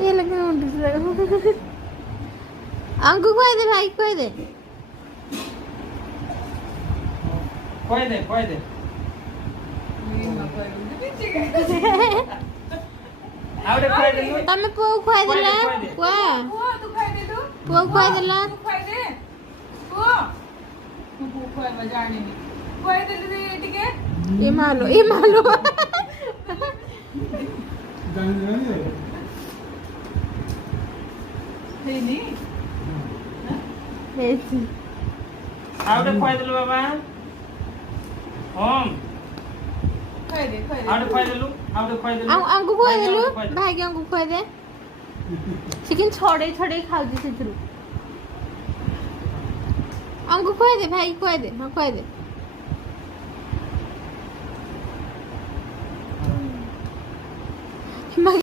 ये लगे अंकु खुआ दे भाई खुआ दे खुआ दे आवडे खुआ दे तमे पुआ खुआ देला पुआ तू खाई दे तू पुआ खुआ देला तू खाई दे पुआ तू खुआ जाने नहीं खुआ दे दे टिके ये मालो नहीं ऐसी आवडे खुआ देलु बाबा ओम खाई दे आवडे खुआ देलु अंकु खुआ देलु भाई के अंकु खुआ दे चिकन छड़े खाऊ जी से अंकु खुआ दे भाई खुआ दे हां खुआ दे